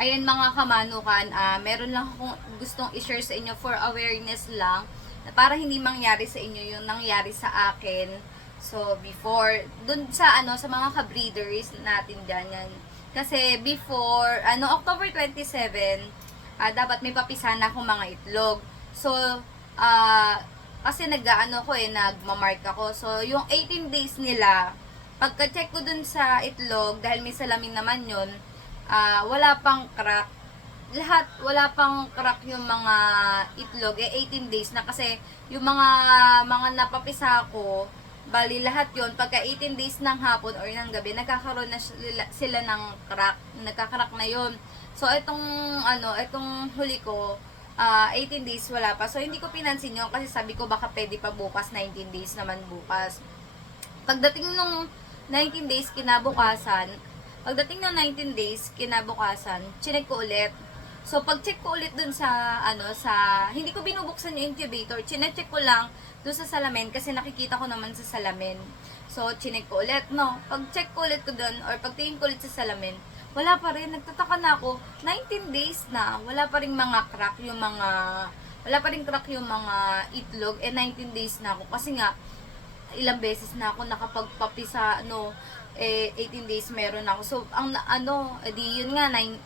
Ayan mga kamanukan, meron lang akong gustong i-share sa inyo for awareness lang, na para hindi mangyari sa inyo yung nangyari sa akin. So, before, dun sa sa mga ka-breeders natin ganyan. Kasi before, October 27, dapat may papisana akong mga itlog. So, kasi nagmamark ako. So, yung 18 days nila, pagka-check ko dun sa itlog, dahil may salamin naman yun, wala pang crack. Lahat, wala pang crack yung mga itlog. 18 days na kasi yung mga napapisa ko, bali lahat yon pagka 18 days ng hapon or ng gabi, nagkakaroon na sila ng crack. Nagkakarack na yon. So, itong huli ko, 18 days wala pa. So, hindi ko pinansin yun kasi sabi ko baka pwede pa bukas, 19 days naman bukas. Pagdating nung 19 days kinabukasan, chinek ko ulit. So, pag-check ko ulit dun hindi ko binubuksan yung incubator, chinecheck ko lang dun sa salamin kasi nakikita ko naman sa salamin. So, chinek ko ulit, no? Pag-check ko ulit ko dun, or pagtingin ko ulit sa salamin, wala pa rin, nagtataka na ako, 19 days na, wala pa rin crack yung mga itlog, 19 days na ako, kasi nga, ilang beses na ako nakapagpapisa 18 days meron ako. So yun nga 19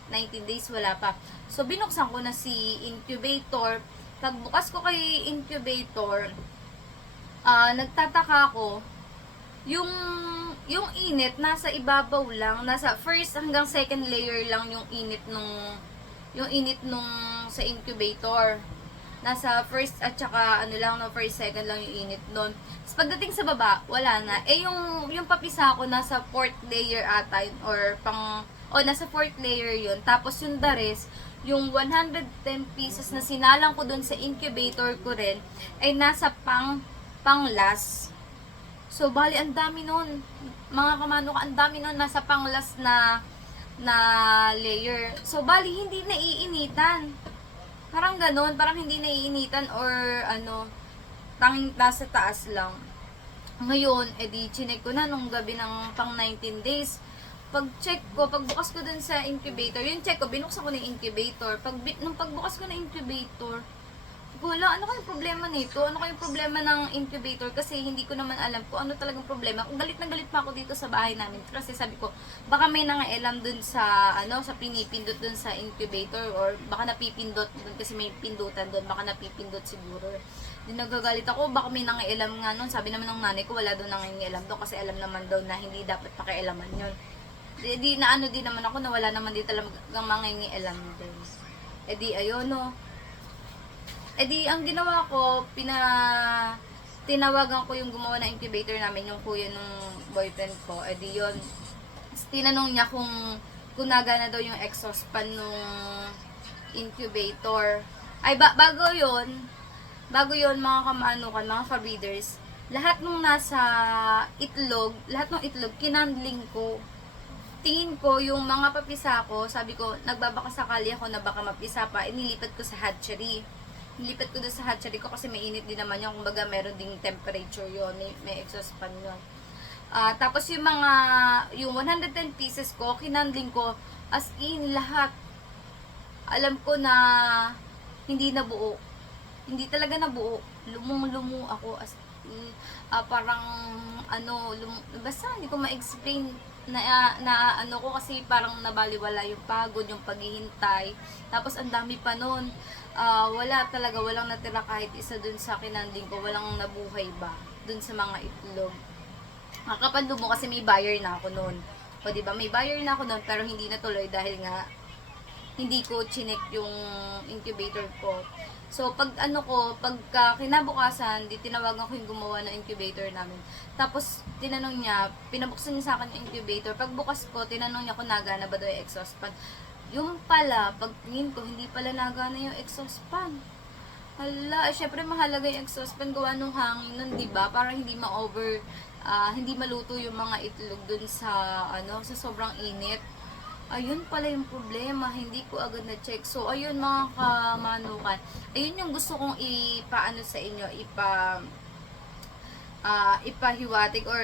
days wala pa. So binuksan ko na si incubator. Pagbukas ko kay incubator, nagtataka ako yung init nasa ibabaw lang, nasa first hanggang second layer lang yung init nung sa incubator. Nasa first at saka first second lang yung init nun. Tapos pagdating sa baba, wala na. Yung papisa ko nasa fourth layer ata yun, or nasa fourth layer yun. Tapos yung the rest, yung 110 pieces na sinalang ko dun sa incubator ko rin, ay nasa pang last. So, bali, ang dami nun. Mga kamano ka, ang dami nun. Nasa pang last na layer. So, bali, hindi naiinitan. Parang ganun, parang hindi naiinitan or tanging nasa taas lang. Ngayon, edi chinek ko na nung gabi ng pang 19 days. Pagbukas ko dun sa incubator, yung check ko, binuksan ko na yung incubator. Nung pagbukas ko na incubator, wala, ano kayong problema nito? Ano kayong problema ng incubator? Kasi hindi ko naman alam kung ano talagang problema. Kung galit na galit pa ako dito sa bahay namin. Kasi sabi ko, baka may nangaialam dun sa pinipindot dun sa incubator. Or baka napipindot dun kasi may pindutan dun. Baka napipindot siguro. Di nagagalit ako, baka may nangaialam nga nun. Sabi naman ng nanay ko, wala doon nangaialam doon. Kasi alam naman daw na hindi dapat pakialaman yun. Di naman ako na wala naman di talagang mangingialam din. Ayun no. Ang ginawa ko, tinawagan ko yung gumawa ng incubator namin, yung kuya nung boyfriend ko. Yun. Tinanong niya kung nagana daw yung exhaust fan nung incubator. Bago yun mga mga ka-breeders, lahat ng itlog, kinandling ko. Tingin ko, yung mga papisa ko, sabi ko, nagbabaka sakali ako na baka mapisa pa, inilipat ko sa hatchery. Nilipat ko doon sa hatchery ko kasi mainit din naman yung kumbaga meron ding temperature yon, may exhaust fan yun. Tapos yung 110 pieces ko, kinandling ko as in lahat. Alam ko na hindi nabuo. Hindi talaga nabuo. Lumong-lumo ako as in, basta hindi ko ma-explain na ko kasi parang nabaliwala yung pagod, yung paghihintay. Tapos ang dami pa noon. Walang natira kahit isa dun sa kinanding ko, walang nabuhay ba dun sa mga itlog. Nakapando mo kasi may buyer na ako noon. O diba, may buyer na ako noon pero hindi natuloy dahil nga hindi ko chinek yung incubator ko. So, pagka kinabukasan, tinawagan ko yung gumawa ng incubator namin. Tapos, pinabuksan niya sa akin yung incubator. Pagbukas ko, tinanong niya kung nagana ba daw yung exhaust fan. Yung pala, pagtingin ko, hindi pala nagana yung exhaust fan. Hala, syempre mahalaga yung exhaust fan, gawa nung hangin nun, diba? Para hindi hindi maluto yung mga itlog dun sa sobrang init. Ayun pala yung problema, hindi ko agad na-check. So, ayun mga kamanukan. Ayun yung gusto kong ipaano sa inyo, ipahiwatig or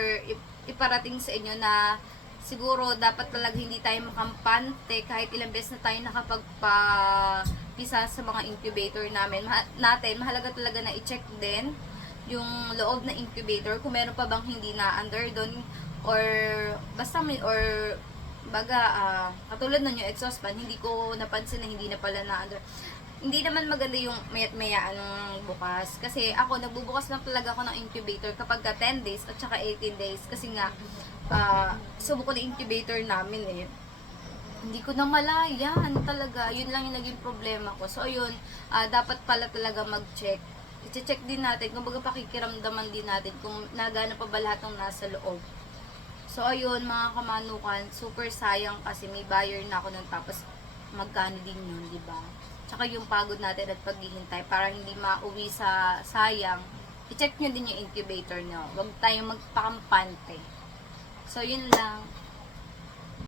iparating sa inyo na siguro dapat talaga hindi tayo makampante kahit ilang beses na tayo nakapagpapisa sa mga incubator natin. Mahalaga talaga na i-check din yung loob na incubator kung meron pa bang hindi na under doon, or basta may, or baga katulad nun yung exhaust fan, hindi ko napansin na hindi na pala na under. Hindi naman maganda yung mayat maya anong bukas, kasi ako nagbubukas lang talaga ako ng incubator kapag 10 days at saka 18 days, kasi nga subok ko na incubator namin eh, hindi ko na malayan talaga, yun lang yung naging problema ko. So ayun, dapat pala talaga mag-check, i-check din natin, kumbaga pakikiramdaman din natin kung nagana pa ba lahat ng nasa loob. So ayun mga kamanukan, super sayang kasi may buyer na ako nun, tapos magkano din yun, di ba? Tsaka yung pagod natin at paghihintay para hindi mauwi sa sayang, i-check nyo din yung incubator nyo. Huwag tayong magpakampante. So yun lang.